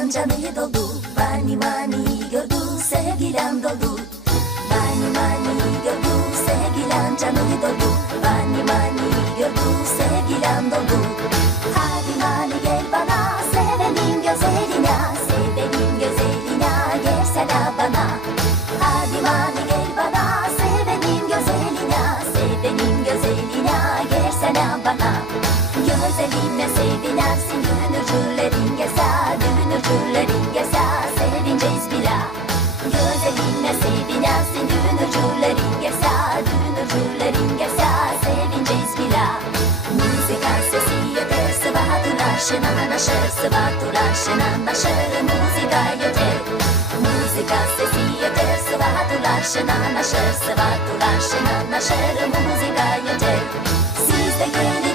sevgilen canı dolu. Mani mani gördü sevgilen dolu. Mani mani gördü sevgilen canı dolu. Mani mani gördü sevgilen dolu. Hadi mani gel bana sevenin güzeline. Sevenin güzeline gelsene bana. Hadi mani gel bana sevenin güzeline. Sevenin güzeline gelsene bana. Güzelinle sevinersin dünürcülerin gezer. Dünürcülerin gezer sevinceyiz bila. Güzelinle sevinersin dünürcülerin gezer. Dünürcülerin gezer sevinceyiz bila. Müzika sesi yeter sıvatular şınan aşır. Sıvatular şınan aşır müzika yeter. Müzika sesi yeter sıvatular şınan aşır. Sıvatular şınan aşır müzika yeter. Siz de gelin